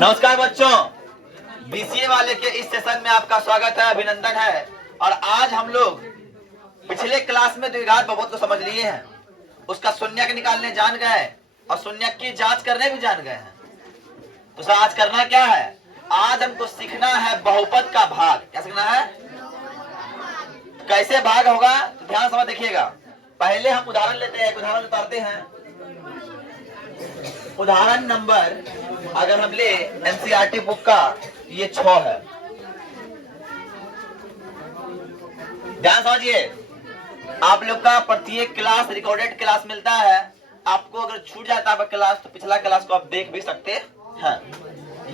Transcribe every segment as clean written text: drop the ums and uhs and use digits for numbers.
नमस्कार बच्चों, बीसीए वाले के इस सेशन में आपका स्वागत है, अभिनंदन है। और आज हम लोग पिछले क्लास में द्विघात बहुपद को समझ लिए हैं, उसका शून्यक निकालने जान गए और शून्यक की जांच करने भी जान गए हैं। तो आज करना क्या है? आज हमको सीखना है बहुपद का भाग। क्या सीखना है? कैसे भाग होगा तो ध्यान समझ देखिएगा। पहले हम उदाहरण लेते हैं, उदाहरण उतारते हैं। उदाहरण नंबर अगर हम ले एनसीईआरटी बुक का, ये 6 है। ध्यान समझिए, आप लोग का प्रत्येक क्लास रिकॉर्डेड क्लास मिलता है। आपको अगर छूट जाता है क्लास तो पिछला क्लास को आप देख भी सकते हैं।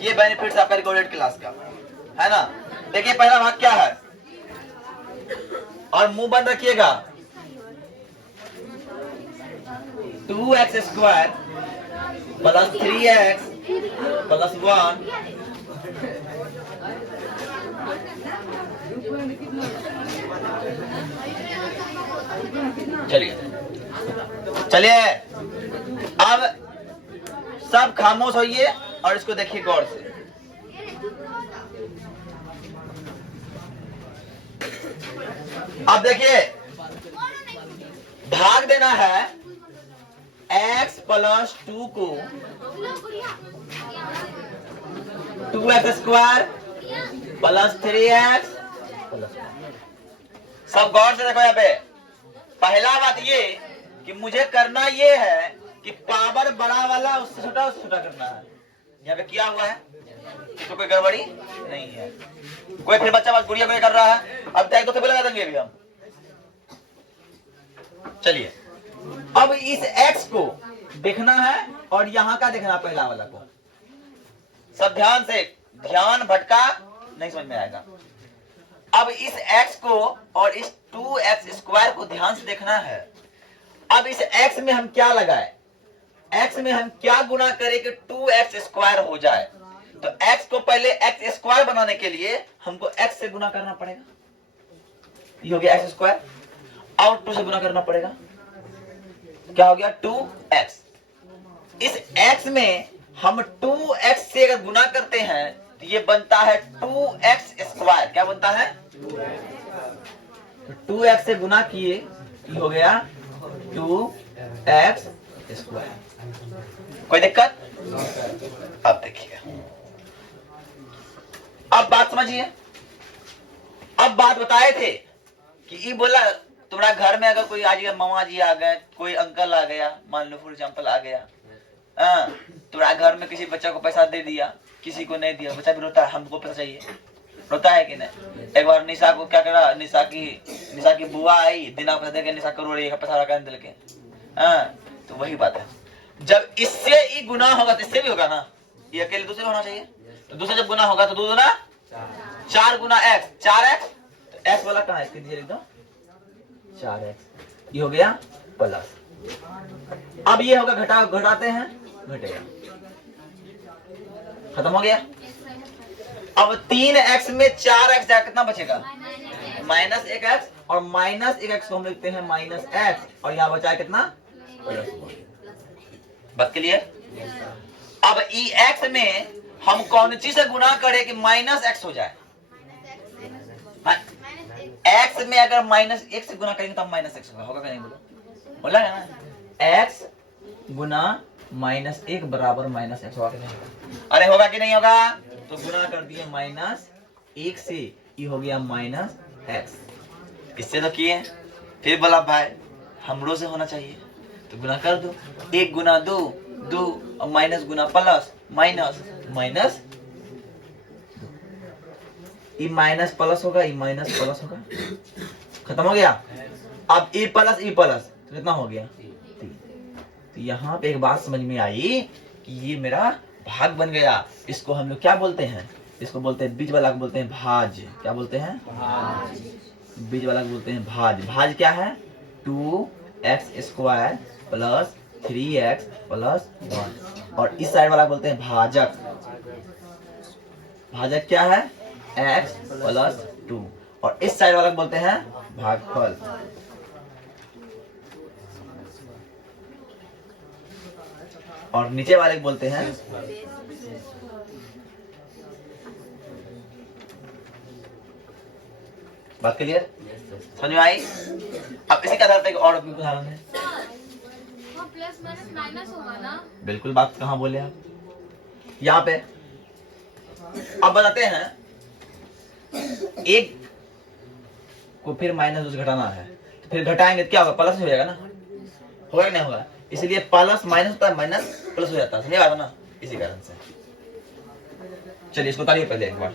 ये बेनिफिट्स आपका रिकॉर्डेड क्लास का है ना। देखिए पहला भाग क्या है, और मुंह बंद रखिएगा। 2x² प्लस 3x प्लस 1 चलिए अब सब खामोश होइए और इसको देखिए गौर से। अब देखिए भाग देना है x प्लस 2 को 2x² प्लस 3x प्लस 1। सब गौर से देखो। यहाँ पे पहला बात ये कि मुझे करना ये है कि पावर बड़ा वाला उससे छोटा करना है। यहाँ पे किया हुआ है तो कोई गड़बड़ी नहीं है। कोई फिर बच्चा बस गुड़िया कर रहा है। अब तक तो लगा देंगे अभी हम। चलिए अब इस x को देखना है और यहाँ का देखना पहला वाला को। सब ध्यान से, ध्यान भटका नहीं समझ में आएगा। अब इस x को और इस 2x² को ध्यान से देखना है। अब इस x में हम क्या लगाए, x में हम क्या गुना करें कि 2x² हो जाए। तो x को पहले x² बनाने के लिए हमको x से गुना करना पड़ेगा। ये हो गया x² और 2 से गुना करना पड़ेगा। क्या हो गया? 2x। इस x में हम 2x से अगर गुना करते हैं तो ये बनता है 2x²। क्या बनता है? 2x से गुना किए, ये हो गया 2x²। कोई दिक्कत? अब देखिए, अब बात समझिए। अब बात बताए थे कि ये बोला तुम्हारा घर में अगर कोई आ गया, मामा जी आ गए, कोई अंकल आ गया, मान लो फॉर एग्जांपल आ गया, तुम्हारा घर में किसी बच्चा को पैसा दे दिया, किसी को नहीं दिया, बच्चा भी रोता है, हमको पैसा चाहिए, रोता है कि नहीं। एक बार निशा को क्या करा, निशा की बुआ आई, बिना पैसा देके निशा को रो रही है, पैसा रखा दिल के। तो वही बात है, जब इससे ही गुना होगा तो इससे भी होगा ना। ये अकेले दूसरे होना चाहिए, तो दूसरे जब गुना होगा तो 2 गुना 4 गुना x, 4x। तो x वाला कहाँ है, दीजिए एकदम 4x। ये हो गया प्लस। अब ये होगा घटाते हैं, घटेगा, खत्म हो गया। अब 3x में 4x जाए कितना बचेगा? -1x। और -1x को हम लिखते हैं -x, और यहाँ बचा है कितना? बात क्लियर? अब x में हम कौन चीज से गुना करें कि -x हो जाए? x में अगर -1 से गुना करेंगे तब -x होगा क्या? नहीं बोला ना। x गुना -1 बराबर -x होगा कि नहीं होगा? अरे होगा कि नहीं होगा? तो गुना कर दिए -1 से, ये हो गया -x। इससे तो किए, फिर बोला भाई हमरो से होना चाहिए, तो गुना कर दो। 1 गुना 2 2, और माइनस गुना plus, minus E minus plus होगा, ई माइनस प्लस होगा, खत्म हो गया। अब ई प्लस तो कितना हो गया? 3। तो यहाँ पे एक बात समझ में आई कि ये मेरा भाग बन गया। इसको हम लोग क्या बोलते हैं? इसको बोलते हैं, बीच वाला को बोलते हैं भाज। क्या बोलते हैं? भाज। बीच वाला को बोलते हैं भाज। भाज क्या है? 2x² plus 3x plus 1। और इस साइड वाला बोलते हैं भाजक। भाजक क्या है? x plus 2। और इस साइड वाला बोलते हैं भागफल। और नीचे वाले बोलते हैं बात क्लियर, समझ में आई? अब इसी का आधार पे एक और भी उदाहरण है। प्लस माइनस माइनस होगा ना? बिल्कुल, बात कहाँ बोले आप, यहाँ पे। अब बताते हैं, एक को फिर माइनस से घटाना है, तो फिर घटाएंगे तो क्या होगा, प्लस हो जाएगा ना, होगा कि नहीं होगा? इसलिए प्लस माइनस होता है, माइनस प्लस हो जाता है, समझे बात ना, इसी कारण से। चलिए इसको उतारिए पहले एक बार।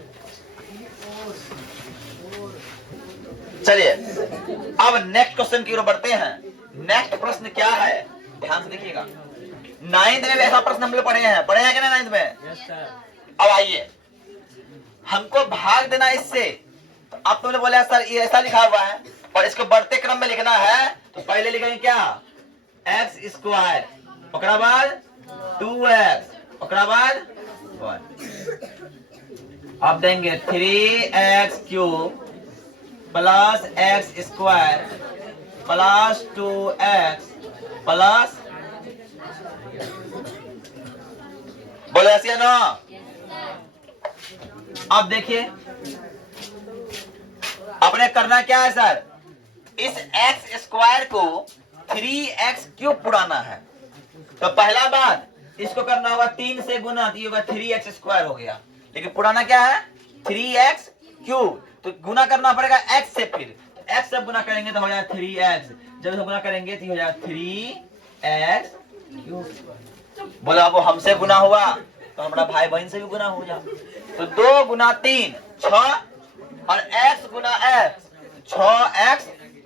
चलिए अब नेक्स्ट क्वेश्चन की ओर बढ़ते हैं। नेक्स्ट प्रश्न क्या है, ध्यान से देखिएगा। 9th में भी ऐसा प्रश्न हम लोग पढ़े हैं कि नहीं 9th में? अब आइए, हमको भाग देना इससे, तो अब तुमने बोला सर ये ऐसा लिखा हुआ है और इसको बढ़ते क्रम में लिखना है, तो पहले लिखेंगे क्या, एक्स स्क्वायर, ओकरा बाद 2x, ओकरा बाद 1। अब देंगे 3x cube plus x square plus 2x plus, बोलो ऐसे ना। अब देखिए अपने करना क्या है सर, इस एक्स स्क्वायर को 3x क्यूब पुराना है, तो पहला बात इसको करना होगा 3 से गुना, तो ये होगा 3x स्क्वायर हो गया, लेकिन पुराना क्या है 3x क्यूब, तो गुना करना पड़ेगा x से, फिर x से गुना करेंगे तो हो जाएगा 3x, जब से गुना करेंगे तो हो जाएगा 3x क्यूब। बोला वो हमसे गुना हुआ तो हमारा भाई बहन से भी गुना हो जा, तो 2 गुना 3 6 और x गुना x 6x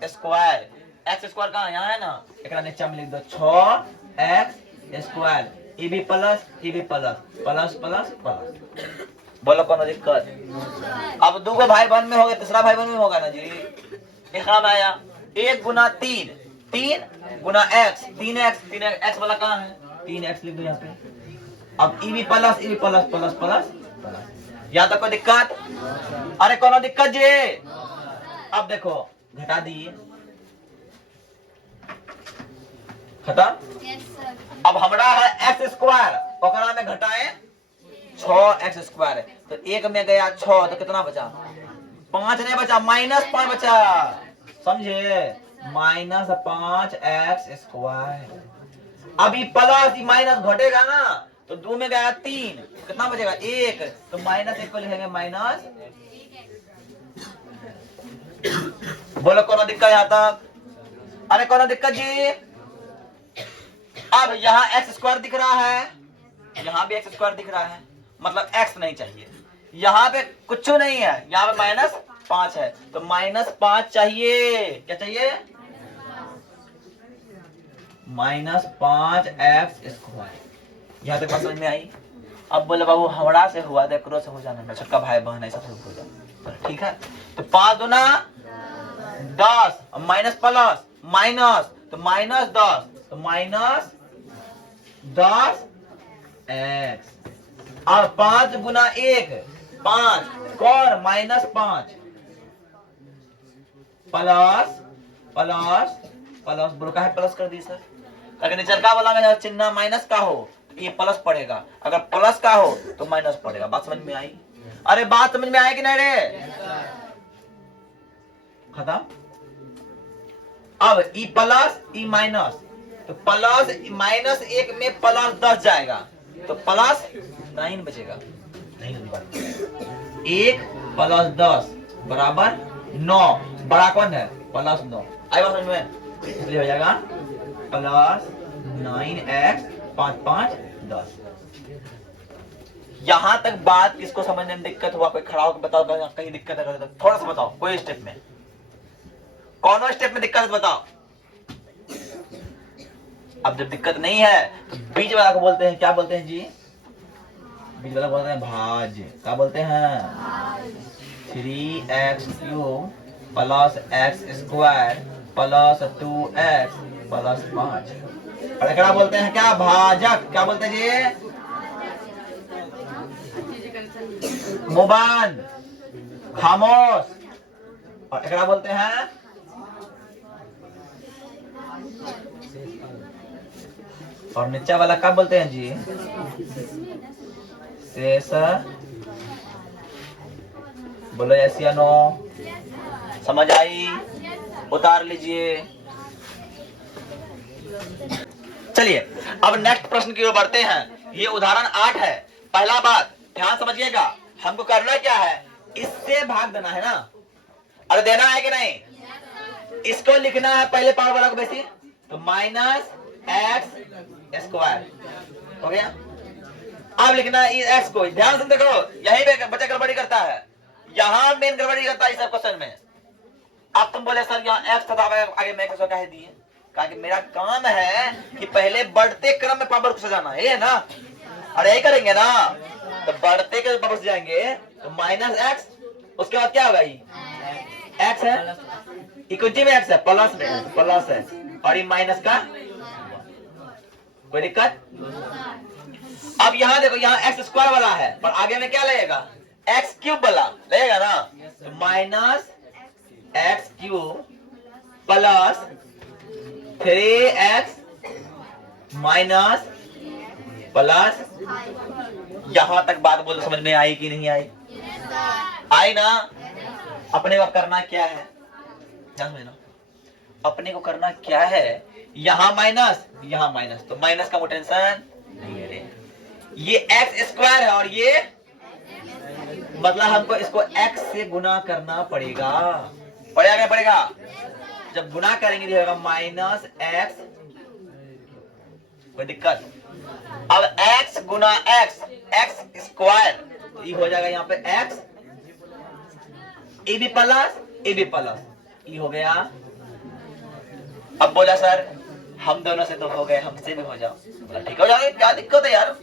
square. x square कहाँ, यहाँ है ना, एक नीचे में लिख दो 6x स्क्वायर, ये भी प्लस ये भी प्लस, प्लस प्लस प्लस। बोलो कौन दिक्कत? अब 2 भाई बहन में हो गया, तीसरा भाई बहन में होगा ना जी, एक काम आया 1 गुना 3 3 गुना x 3x वाला कहाँ है, 3x लिख दो यहाँ पे। अब ई भी प्लस प्लस प्लस प्लस, यहाँ तक कोई दिक्कत? अरे कौन दिक्कत जी? अब देखो घटा दिए, खत्म। अब हमारा है एक्स स्क्वायर, ओकरा में घटाए 6x स्क्वायर, तो 1 में गया 6, तो कितना बचा, 5 नहीं बचा, -5 बचा, समझे, -5x स्क्वायर। अभी प्लस माइनस घटेगा ना, तो 2 में गया 3, कितना बचेगा 1, तो -1 को लिखेंगे माइनस। बोलो कौन दिक्कत यहाँ तक? अरे कौन दिक्कत जी? अब यहाँ एक्स स्क्वायर दिख रहा है, यहाँ भी एक्स स्क्वायर दिख रहा है, मतलब एक्स नहीं चाहिए, यहाँ पे कुछ नहीं है, यहाँ पे -5 है, तो -5 चाहिए, क्या चाहिए, -5x स्क्वायर। यहाँ तक बात समझ में आई? अब बोले बाबू हमरा से हुआ देखो से हो जाना, छोटका भाई बहन है सबसे हो जाए, ठीक है। तो 5 गुना 10 माइनस प्लस माइनस, तो -10, तो -10 x। और 5 गुना 1 5, कौन -5 प्लस प्लस प्लस, बोलो का है प्लस कर दी सर, अगर निचलका वाला में चिन्ह माइनस का हो तो ये प्लस पड़ेगा, अगर प्लस का हो तो माइनस पड़ेगा। बात समझ में आई? अरे बात समझ में आई कि नहीं रे? खत्म। अब ई प्लस ई माइनस, तो प्लस -1 में +10 जाएगा, तो +9 बचेगा, नहीं 1 + 10 बराबर 9, बड़ा कौन है +9, आई बात समझ में? इसलिए हो जाएगा +9x 5 5 10। यहां तक बात किसको समझने में दिक्कत हुआ? कोई खड़ा होकर बताओ, कहीं दिक्कत है तो थोड़ा सा बताओ, कोई स्टेप में, कौन स्टेप में दिक्कत है बताओ। अब जब दिक्कत नहीं है तो बीच वाला को बोलते हैं, क्या बोलते हैं जी? बीच वाला बोलते हैं भाज, क्या बोलते हैं? 3x³ plus x² plus 2x plus 5। और क्या बोलते हैं, क्या भाजक, क्या बोलते हैं जी? मुबान, खामोश। और क्या बोलते हैं? और नीचे वाला क्या बोलते हैं जी? शेष। बोलो यस या नो? समझ आई? उतार लीजिए। चलिए अब नेक्स्ट प्रश्न की ओर बढ़ते हैं। ये उदाहरण 8 है। पहला बात ध्यान समझिएगा, हमको करना क्या है, इससे भाग देना है ना। अरे देना है कि नहीं? इसको लिखना है पहले पावर वाला को वैसे, तो माइनस एक्स स्क्वायर हो गया। अब लिखना है इस एक्स को, ध्यान से देखो, यही पे बच्चा गड़बड़ी करता है, यहां मेन गड़बड़ी करता है इस क्वेश्चन में। अब तुम बोले सर यहाँ एक्स था, आगे मैं एक्स कह दिए, कहा कि मेरा काम है कि पहले बढ़ते क्रम में पावर को सजाना है ना। अरे यही करेंगे ना, तो बढ़ते के पावर से जाएंगे तो माइनस एक्स, उसके बाद क्या होगा, एक्स है, इक्वलिटी में एक्स है, प्लस है, और ये माइनस का, कोई दिक्कत? अब यहाँ देखो, यहाँ एक्स स्क्वायर वाला है, पर आगे में क्या लगेगा, एक्स क्यूब वाला लगेगा ना, तो minus x cube plus 3x minus plus, यहां तक बात बोल समझ में आई कि नहीं आई? आई ना। अपने को करना क्या है, ना अपने को करना क्या है, यहां माइनस यहां माइनस, तो माइनस का वो टेंशन नहीं है रे। ये एक्स स्क्वायर है और ये मतलब हमको इसको x से गुना करना पड़ेगा, पड़ेगा। जब गुना करेंगे तो होगा माइनस एक्स, कोई दिक्कत? अब x गुना x, एक्स स्क्वायर, ये हो जाएगा यहाँ पे x, ए बी प्लस, ये हो गया। अब बोला सर हम दोनों से तो हो गए, हमसे भी हो जाओ, बोला ठीक हो जाएगा, क्या दिक्कत है यार?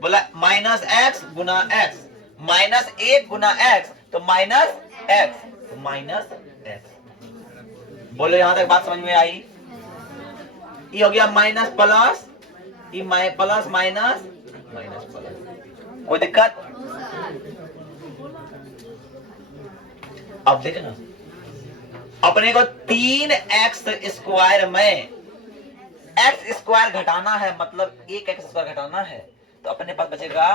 बोला माइनस एक्स गुना एक्स, माइनस एक गुना एक्स, तो माइनस एक्स, तो माइनस एक्स। बोलो यहां तक बात समझ में आई? ये हो गया माइनस प्लस, ये प्लस माइनस प्लस, कोई दिक्कत? अब देखना, अपने को 3x स्क्वायर में x स्क्वायर घटाना है, मतलब एक x स्क्वायर घटाना है, तो अपने पास बचेगा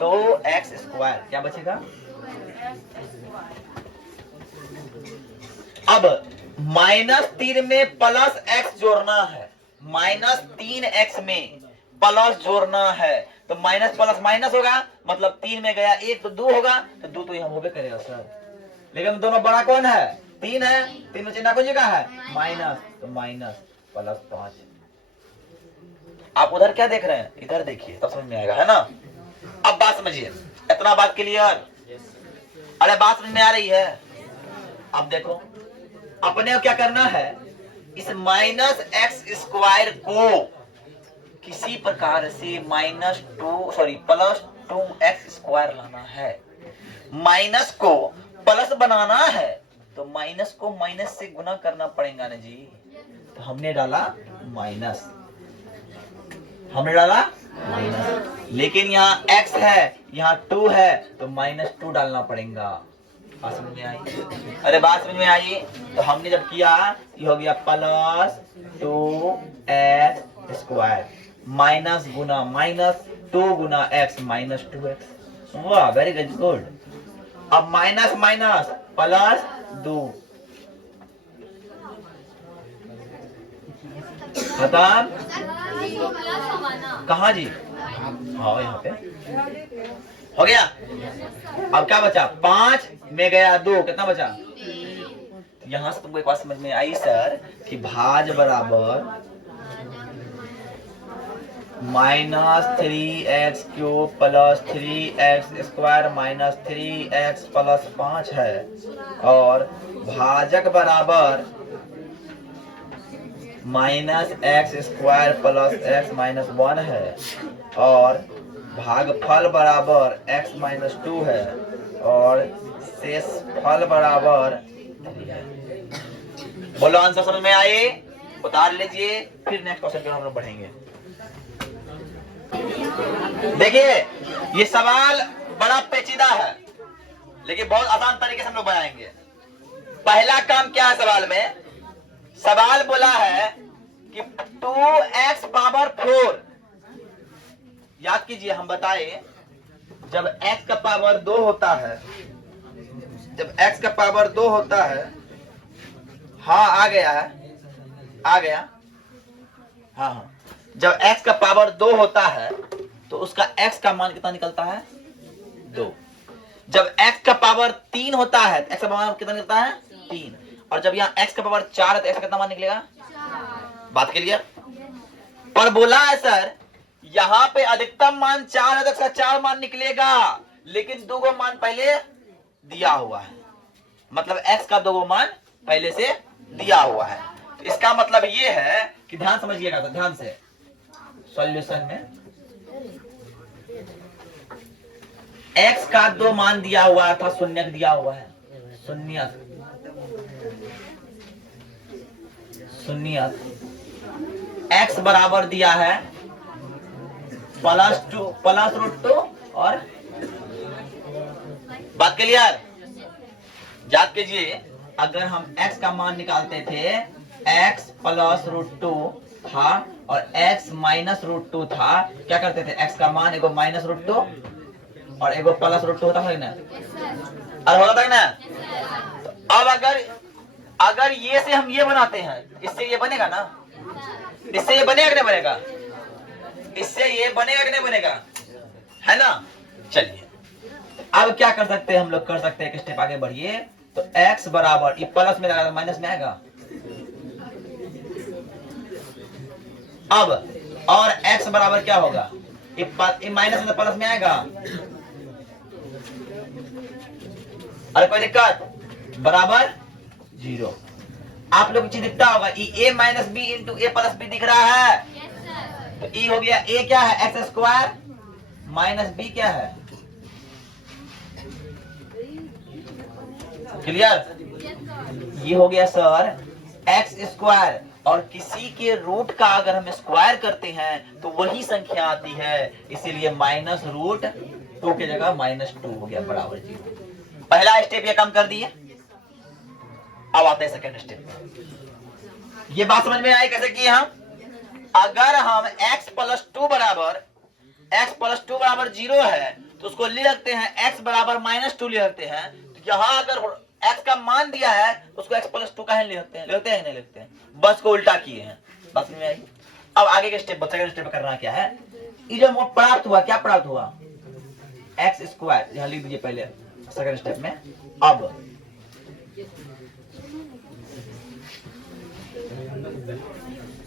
2x स्क्वायर। क्या बचेगा? अब -3 में प्लस x जोड़ना है, -3x में प्लस जोड़ना है, तो माइनस प्लस माइनस होगा, मतलब 3 में गया 1 तो 2 होगा, तो 2 तो यहाँ होबे करेगा सर। लेकिन दोनों बड़ा कौन है? 3 है, 3 में चिन्ह कौन जगह है? माइनस, तो माइनस प्लस 5। आप उधर क्या देख रहे हैं, इधर देखिए, तब समझ में आएगा, है ना। अब बात समझिए, इतना बात क्लियर? अरे बात समझ में आ रही है? अब देखो अपने को क्या करना है, इस माइनस एक्स स्क्वायर को किसी प्रकार से प्लस 2x स्क्वायर लाना है। माइनस को प्लस बनाना है तो माइनस को माइनस से गुना करना पड़ेगा ना जी। तो हमने डाला माइनस, लेकिन यहाँ x है, यहाँ 2 है, तो -2 डालना पड़ेगा। बात समझ में आई? अरे बात समझ में आई? तो हमने जब किया, ये हो गया प्लस 2x स्क्वायर, माइनस गुना माइनस, 2 गुना x -2x। वाह, वेरी गुड। अब माइनस माइनस प्लस 2, खत्म। कहा जी? हाँ यहाँ पे हो गया। अब क्या बचा? 5 में गया 2, कितना बचा? यहां से तुमको एक बात समझ में आई सर कि भाज बराबर -3x cube plus 3x square minus 3x plus 5 है, और भाजक बराबर -x square plus x minus 1 है, और भागफल बराबर x माइनस 2 है, और शेष फल बराबर 3 है। बोलो आंसर समझ में आए? उतार लीजिए, फिर नेक्स्ट क्वेश्चन की ओर हम लोग बढ़ेंगे। देखिए ये सवाल बड़ा पेचीदा है, लेकिन बहुत आसान तरीके से हम लोग बनाएंगे। पहला काम क्या है सवाल में? सवाल बोला है कि 2x पावर 4, याद कीजिए हम बताए, जब x का पावर 2 होता है, जब x का पावर 2 होता है हाँ आ गया है, आ गया। हाँ हाँ, जब x का पावर 2 होता है तो उसका x का मान कितना निकलता है? 2। जब x का पावर 3 होता है तो x का मान कितना निकलता है? 3। और जब यहाँ x का पावर 4 है तो x का कितना मान निकलेगा? 4। बात क्लियर? पर बोला है सर यहाँ पे अधिकतम मान 4 है तो इसका 4 मान निकलेगा, लेकिन 2 मान पहले दिया हुआ है, मतलब x का 2 मान पहले से दिया हुआ है। तो इसका मतलब ये है कि ध्यान समझिएगा, तो ध्यान से सॉल्यूशन में x का 2 मान दिया हुआ था, शून्यक दिया हुआ है, शून्यक x बराबर दिया है +√2 और बात क्लियर? याद कीजिए, अगर हम x का मान निकालते थे x +√2 था और x -√2 था, क्या करते थे? x का मान एगो -√2 और एगो +√2 होता है ना, और होता है ना। अब अगर ये से हम ये बनाते हैं, इससे ये बनेगा ना, इससे ये बनेगा कि नहीं बनेगा? इससे ये बनेगा कि नहीं बनेगा, है ना? चलिए अब क्या कर सकते हैं हम लोग, कर सकते हैं एक स्टेप आगे बढ़िए। तो x बराबर, ये प्लस में लगा माइनस में आएगा, अब और x बराबर क्या होगा? ये माइनस में प्लस में आएगा, अरे कोई दिक्कत? बराबर 0। आप लोग को चीज दिखता होगा, ए माइनस बी इंटू ए प्लस बी दिख रहा है। तो ई हो गया, ए क्या है? एक्स स्क्वायर माइनस बी क्या है? क्लियर? ये हो गया सर एक्स स्क्वायर, और किसी के रूट का अगर हम स्क्वायर करते हैं तो वही संख्या आती है, इसीलिए -√2 की जगह -2 हो गया बराबर 0। पहला स्टेप ये काम कर दिए। अब आते हैं सेकेंड स्टेप। ये बात समझ में आई कैसे किए हम? अगर हम x + 2 बराबर 0 है तो उसको ले रखते हैं x बराबर -2 ले रखते हैं। तो यहाँ अगर x का मान दिया है उसको x + 2 का ले रखते हैं, लेते हैं नहीं लेते हैं, बस को उल्टा किए हैं। बात समझ में आई? अब आगे के स्टेप, सेकेंड स्टेप करना क्या है? ये जो प्राप्त हुआ, क्या प्राप्त हुआ? x², यहाँ लिख दीजिए पहले सेकेंड स्टेप में। अब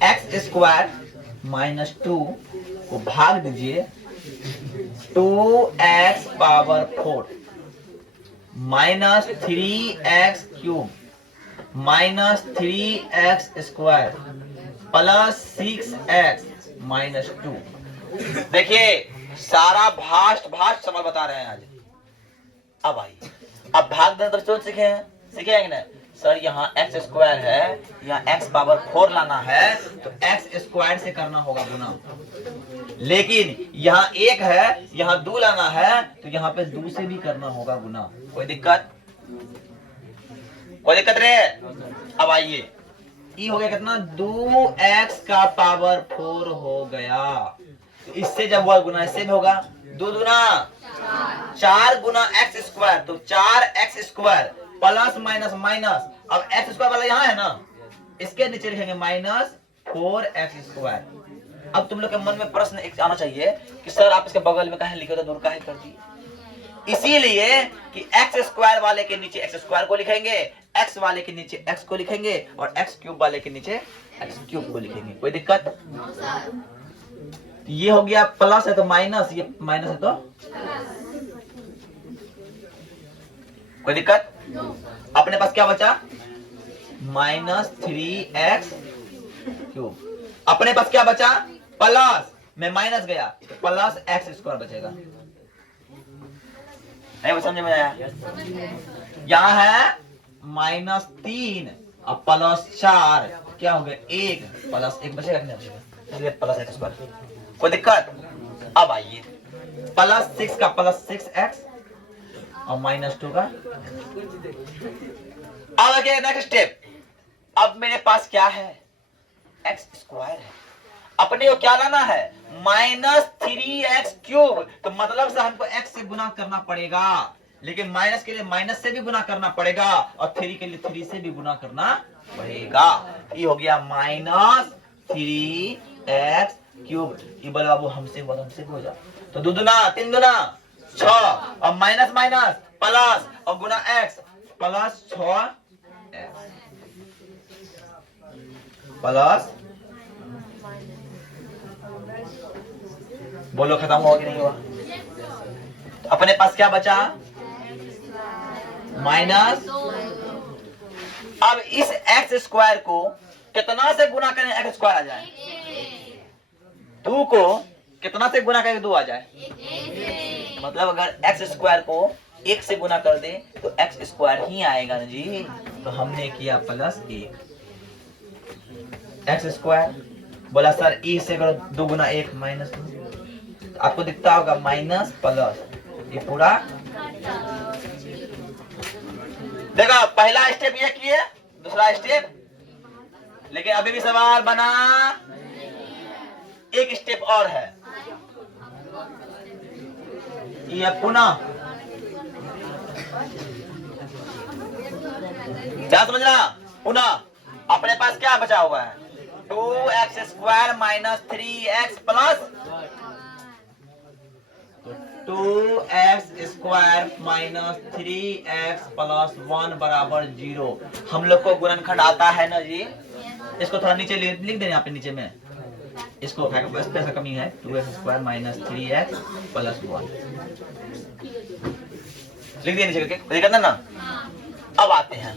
x² -2 को भाग दीजिए 2x power 4 -3x³ -3x² +6x -2। देखिए सारा भास्ट सवाल बता रहे हैं आज। अब आइए, अब भाग देना तो सोच सीखे हैं कि नहीं सर? यहाँ x² है, यहाँ x पावर 4 लाना है तो x² से करना होगा गुना, लेकिन यहाँ 1 है, यहाँ 2 लाना है तो यहाँ पे 2 से भी करना होगा गुना। कोई दिक्कत? कोई दिक्कत रे? अब आइए, ये हो गया कितना? 2x का पावर 4 हो गया। इससे जब हुआ गुना इससे भी होगा, 2 दूना 4 गुना x², तो 4x² प्लस माइनस माइनस। अब x² वाला यहाँ है ना, इसके नीचे लिखेंगे -4x²। अब तुम लोग के मन में प्रश्न एक आना चाहिए कि सर आप इसके बगल में काहे लिखे तो दूर काहे कर दिए? इसीलिए कि x² वाले के नीचे x² को लिखेंगे, x वाले के नीचे x को लिखेंगे और x³ वाले के नीचे x³ को लिखेंगे। कोई दिक्कत? ये हो गया प्लस है तो माइनस, ये माइनस है तो कोई दिक्कत? अपने पास क्या बचा? -3x³। अपने पास क्या बचा? प्लस में माइनस गया तो +x² बचेगा। नहीं समझ में आया? यहाँ है -3 और +4, क्या हो गया? 1 +1 बचेगा कि नहीं बचेगा? +x²। कोई दिक्कत? अब आइए, +6 का +6x और -2 का। अब आगे नेक्स्ट स्टेप। अब मेरे पास क्या है? x² है, अपने को क्या लाना है? -3x³ तो मतलब से हमको x से गुना करना पड़ेगा, लेकिन माइनस के लिए माइनस से भी गुना करना पड़ेगा और 3 के लिए 3 से भी गुना करना बढ़ेगा। ये हो गया -3x क्यूब। ये बोला बाबू हमसे हो जा, तो 2 दूना 3 दूना 6 और माइनस माइनस प्लस और गुना x प्लस 6x प्लस, बोलो खत्म हुआ कि नहीं हुआ? तो अपने पास क्या बचा? माइनस। अब इस एक्स स्क्वायर को कितना से गुना करें एक्स स्क्वायर आ जाए? 2 को कितना से गुना करें 2 आ जाए? मतलब अगर एक्स स्क्वायर को 1 से गुना कर दे तो एक्स स्क्वायर ही आएगा ना जी। तो हमने किया +1 एक्स स्क्वायर। बोला सर e से करो 2 गुना 1 -2, आपको दिखता होगा माइनस प्लस, ये पूरा। देखो पहला स्टेप ये किए, दूसरा स्टेप, लेकिन अभी भी सवाल बना, एक स्टेप और है। ये पुनः क्या समझना? पुनः अपने पास क्या बचा हुआ है? 2x square minus 3x plus 2x square minus 3x plus 1 बराबर 0। हम लोग को गुणनखंड आता है ना जी। इसको थोड़ा नीचे लिख दें यहाँ पे नीचे में, इसको पैसा कमी है। 2x square minus 3x plus 1 लिख दिया नीचे करके, करना ना। अब आते हैं,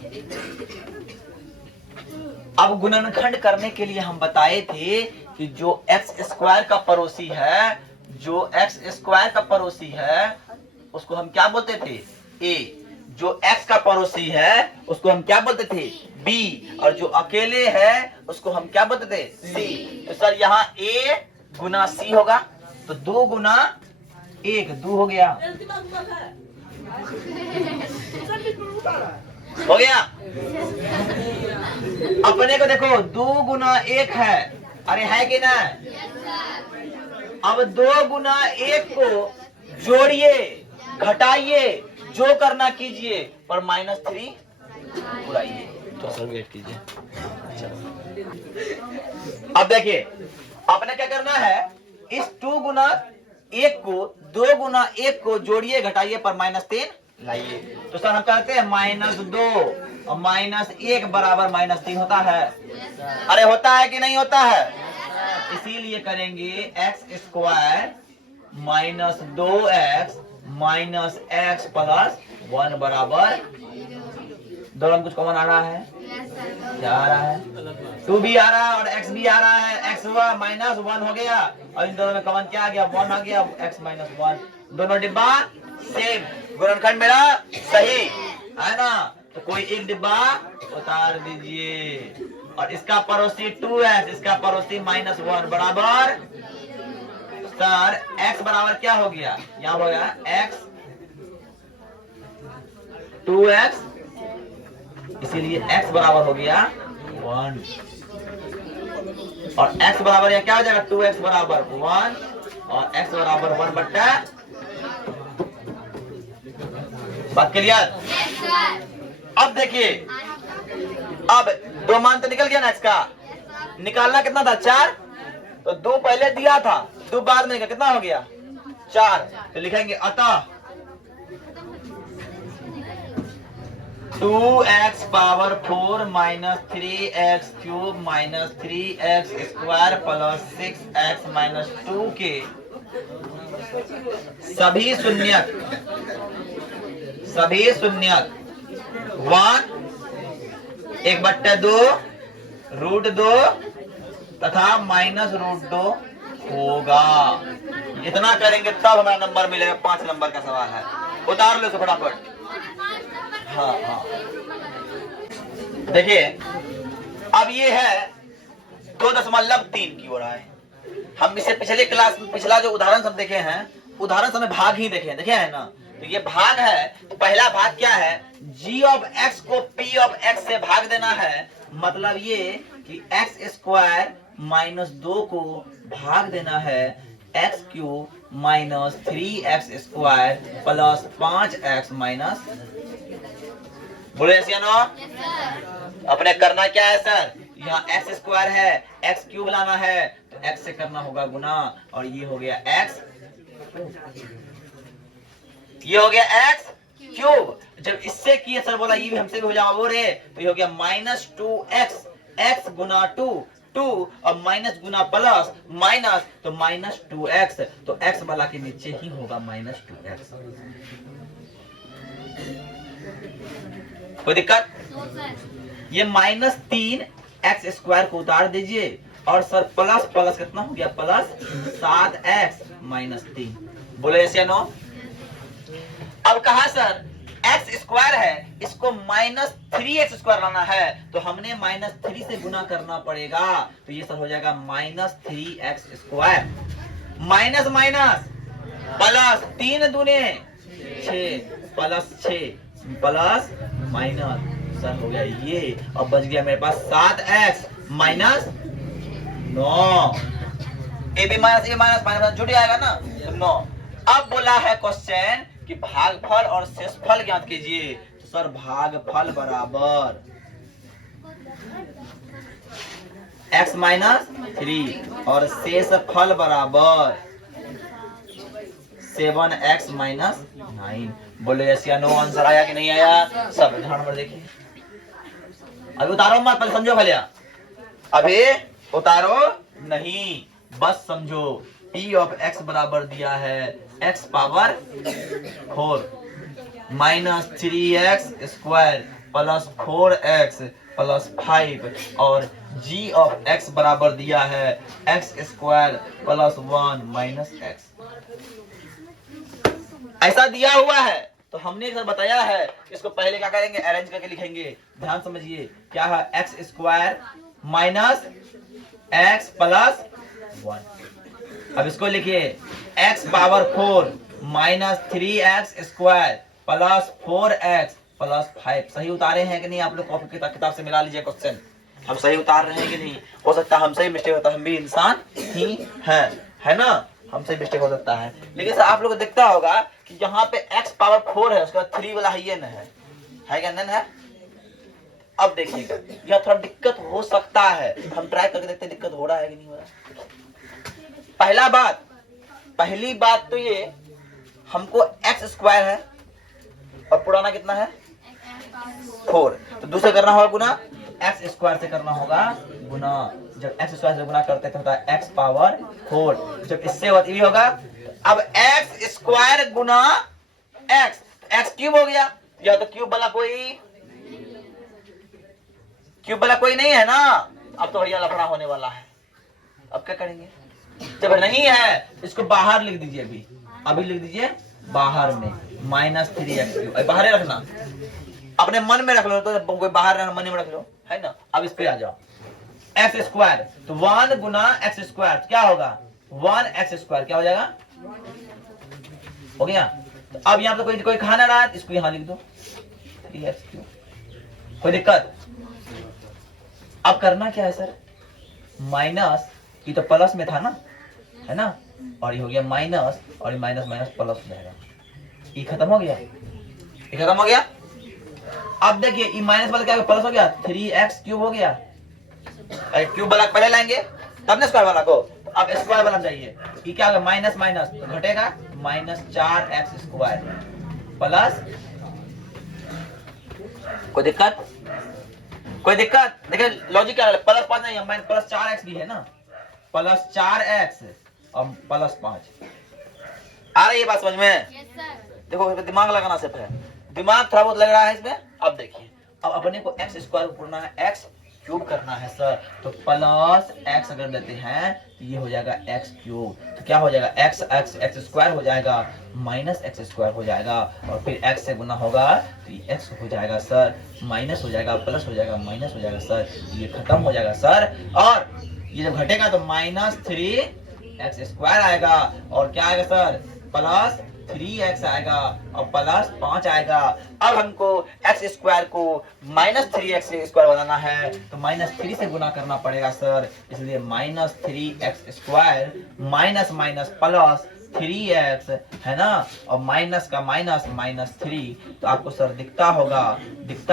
अब गुणनखंड करने के लिए हम बताए थे कि जो एक्स स्क्वायर का पड़ोसी है, जो एक्स स्क्वायर का पड़ोसी है उसको हम क्या बोलते थे? ए। जो एक्स का पड़ोसी है उसको हम क्या बोलते थे? बी। और जो अकेले है उसको हम क्या बोलते थे? सी। तो सर यहाँ ए गुना सी होगा, तो 2 गुना 1 2 हो गया, हो गया। अपने को देखो 2 गुना 1 है, अरे है कि ना? अब 2 गुना 1 को जोड़िए, घटाइए, जो करना कीजिए, पर -3 उड़ाइए। तो सर वेट कीजिए। अब देखिए आपने क्या करना है, इस 2 गुना 1 को 2 गुना 1 को जोड़िए, घटाइए, पर -3 लाइए। तो सर हम कहते हैं -2 और -1 बराबर -3 होता है। अरे होता है कि नहीं होता है? इसीलिए करेंगे x square minus 2x minus x plus 1 बराबर, दोनों में कुछ कॉमन आ रहा है? क्या आ रहा है? 2 भी आ रहा है और x भी आ रहा है। x हुआ -1 हो गया और इन दोनों में कॉमन क्या आ गया? 1 आ गया, x - 1। दोनों डिब्बा सेम, गुणनखंड मेरा सही है ना? तो कोई एक डिब्बा उतार दीजिए। और इसका पड़ोसी 2x, इसका पड़ोसी -1 बराबर, सर x बराबर क्या हो गया? यहाँ हो गया x 2x, इसीलिए x बराबर हो गया 1 और x बराबर यहाँ क्या हो जाएगा? 2x बराबर 1 और x बराबर 1 बट्टा। बात क्लियर? अब देखिए, अब 2 मान तो निकल गया ना x का, निकालना कितना था? 4। तो 2 पहले दिया था, 2 बाद में निकला, कितना हो गया? 4। तो लिखेंगे अतः 2x power 4 minus 3x cube minus 3x square plus 6x minus 2 के सभी शून्यक 1 1/2 √2 तथा -√2 होगा। इतना करेंगे तब हमारा नंबर मिलेगा। 5 नंबर का सवाल है, उतार लो इसे फटाफट। हाँ हाँ देखिए, अब ये है 2.3 की ओर आए। हम इसे पिछले क्लास में पिछला जो उदाहरण सब देखे हैं, उदाहरण समय भाग ही देखे हैं ना। तो ये भाग है, तो पहला भाग क्या है? g ऑफ x को p ऑफ x से भाग देना है। मतलब ये कि x स्क्वायर -2 को भाग देना है x cube minus 3x square plus 5x minus, बोले ऐसे ना? अपने करना क्या है सर, यहाँ एक्स स्क्वायर है, एक्स क्यूब लाना है, तो एक्स से करना होगा गुना, और ये हो गया एक्स, ये हो गया एक्स क्यूब। जब इससे किए सर बोला ये भी हमसे भी हो जाएगा वो रे, तो ये हो गया माइनस 2x, एक्स गुना 2, 2 और माइनस गुना प्लस माइनस, तो माइनस 2x, तो x वाला के नीचे ही होगा माइनस 2x। कोई दिक्कत? तो सर ये माइनस 3x स्क्वायर को उतार दीजिए, और सर प्लस प्लस कितना हो गया, प्लस 7x माइनस 3। बोले ऐसे नो। अब कहा सर x स्क्वायर है, इसको माइनस 3x स्क्वायर लाना है, तो हमने माइनस 3 से गुना करना पड़ेगा, तो ये सर हो जाएगा minus 3x square, minus minus plus 3 दूने 6 plus 6 plus minus, sir हो गया ये, और बच गया मेरे पास 7x माइनस 9। ए भी माइनस माइनस जुड़ जाएगा ना, तो 9। अब बोला है क्वेश्चन कि भागफल और शेषफल ज्ञात कीजिए, तो सर भागफल बराबर x माइनस 3 और शेषफल बराबर 7x माइनस 9। बोले यस या नो, आंसर आया कि नहीं आया? सब ध्यान पर देखिए, अभी उतारो मत, पहले समझो भैया, अभी उतारो नहीं, बस समझो। p ऑफ x बराबर दिया है x power 4 minus 3x square plus 4x plus 5, और g ऑफ x बराबर दिया है x square plus 1 minus x। ऐसा दिया हुआ है, तो हमने एक बताया है, इसको पहले क्या करेंगे, अरेंज करके लिखेंगे। ध्यान समझिए, क्या है, x square minus x plus 1। अब इसको लिखिए x power 4 minus 3x square plus 4x plus 5। सही उतारे हैं कि नहीं आप लोग? कॉपी किताब से मिला लीजिए क्वेश्चन, हम सही उतार रहे हैं कि नहीं। हो सकता है हमसे ही मिस्टेक होता है, हम भी इंसान ही है ना, हमसे मिस्टेक हो सकता है। लेकिन सर आप लोग को दिखता होगा कि यहाँ पे x पावर 4 है, उसके बाद 3 वाला है, ये न है क्या? नन है। अब देखिएगा, यह थोड़ा दिक्कत हो सकता है, हम ट्राई करके देखते हैं दिक्कत हो रहा है कि नहीं हो रहा। पहली बात तो ये, हमको x स्क्वायर है और पुराना कितना है 4, तो दूसरा करना होगा गुना, x स्क्वायर से करना होगा गुना। जब x स्क्वायर से गुना करते तो होता है x पावर 4, जब इससे होगा। अब x स्क्वायर गुना x, x क्यूब हो गया, या तो क्यूब वाला कोई नहीं है ना। अब तो भैया लफड़ा होने वाला है, अब क्या करेंगे? जब नहीं है इसको बाहर लिख दीजिए, अभी लिख दीजिए बाहर में माइनस 3x क्यूब, बाहर ही रखना, अपने मन में रख लो, तो कोई बाहर रहना, मन में रख लो, है ना। अब इस पे आ जाओ, एक्स स्क्वायर, तो 1 गुना एक्स स्क्वायर क्या होगा, 1x स्क्वायर क्या हो जाएगा, हो गया। तो अब यहाँ पे कोई खाना रहा, इसको यहाँ लिख दो 3x क्यूब, कोई दिक्कत? अब करना क्या है सर, माइनस, ये तो प्लस में था ना, है ना, और ये हो गया माइनस, और ये माइनस माइनस प्लस हो जाएगा, ये खत्म हो गया, ये खत्म हो गया। अब देखिए ये माइनस वाला क्या प्लस हो गया, 3x क्यूब हो गया। क्यूब वाला पहले लाएंगे तब ना स्क्वायर वाला को, अब स्क्वायर वाला चाहिए। ये क्या होगा, माइनस माइनस तो घटेगा, माइनस 4x स्क्वायर प्लस, कोई दिक्कत? कोई दिक्कत? देखिए लॉजिक क्या है, प्लस 5 नहीं, माइनस प्लस 4x भी है ना, प्लस 4x और प्लस 5। आ रही है बात समझ में? Yes sir. देखो दिमाग लगाना सिर्फ है, दिमाग थोड़ा बहुत लग रहा है इसमें। अब देखिए, अब अपने को एक्स स्क्वायर पूरना है, एक्स क्यूब करना है सर, तो प्लस एक्स अगर लेते हैं तो ये हो जाएगा एक्स क्यूब, तो क्या हो जाएगा, एक्स एक्स एक्स स्क्वायर हो जाएगा, माइनस एक्स स्क्वायर हो जाएगा, और फिर एक्स से गुना होगा तो ये एक्स हो जाएगा सर, माइनस हो जाएगा, प्लस हो जाएगा, माइनस हो जाएगा सर, ये खत्म हो जाएगा सर। और ये जब घटेगा तो माइनस 3x स्क्वायर आएगा, और क्या आएगा सर, प्लस 3x आएगा, और प्लस 5 आएगा। अब हमको x स्क्वायर को माइनस 3x स्क्वायर बनाना है, तो माइनस 3 से गुना करना पड़ेगा सर, इसलिए minus 3x square minus minus plus 3x है ना, और माइनस का माइनस -3, तो आपको सर दिखता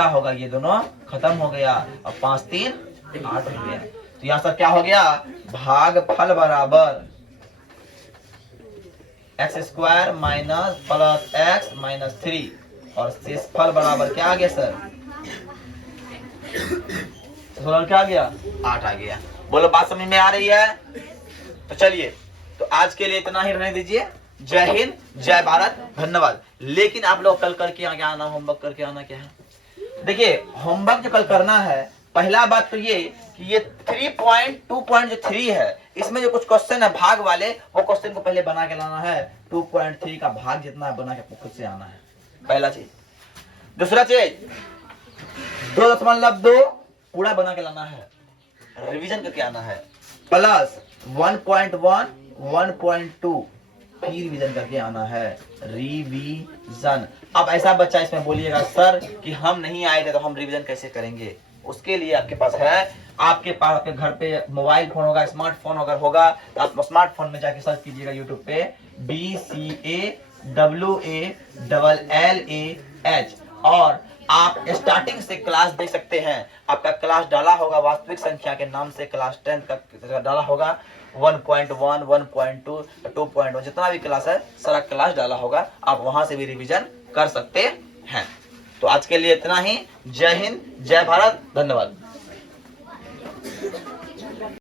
होगा ये दोनों खत्म हो गया, और 5 3 8 हो गया। तो यहाँ सर क्या हो गया, भागफल बराबर x² minus plus x minus 3, और शेषफल बराबर क्या आ गया सर, क्या आ गया, 8 आ गया। बोलो बात समझ में आ रही है? तो चलिए, तो आज के लिए इतना ही रहने दीजिए। जय हिंद, जय भारत, धन्यवाद। लेकिन आप लोग कल करके आगे आना, होमवर्क करके आना। क्या है, देखिए होमवर्क जो कल करना है, पहला बात तो ये कि ये 3.2.3 है, इसमें जो कुछ क्वेश्चन है भाग वाले, वो क्वेश्चन को पहले बना के लाना है। 2.3 का भाग जितना बना के खुद से आना है, पहला चीज। दूसरा चीज 2.2 पूरा बना के लाना है, रिवीजन करके आना है, प्लस 1.1 1.2 फिर रिवीजन करके आना है, रिवीजन। अब ऐसा बच्चा इसमें बोलिएगा सर कि हम नहीं आए थे तो हम रिवीजन कैसे करेंगे, उसके लिए आपके पास है, आपके घर पे मोबाइल फोन होगा, स्मार्टफोन अगर होगा तो आप स्मार्टफोन में जाके सर्च कीजिएगा यूट्यूब पे BCAWALLAH, और आप स्टार्टिंग से क्लास देख सकते हैं। आपका क्लास डाला होगा वास्तविक संख्या के नाम से, क्लास 10 का डाला होगा, 1.1 1.2 2.1 जितना भी क्लास है सारा क्लास डाला होगा, आप वहां से भी रिवीजन कर सकते हैं। तो आज के लिए इतना ही। जय हिंद, जय भारत, धन्यवाद।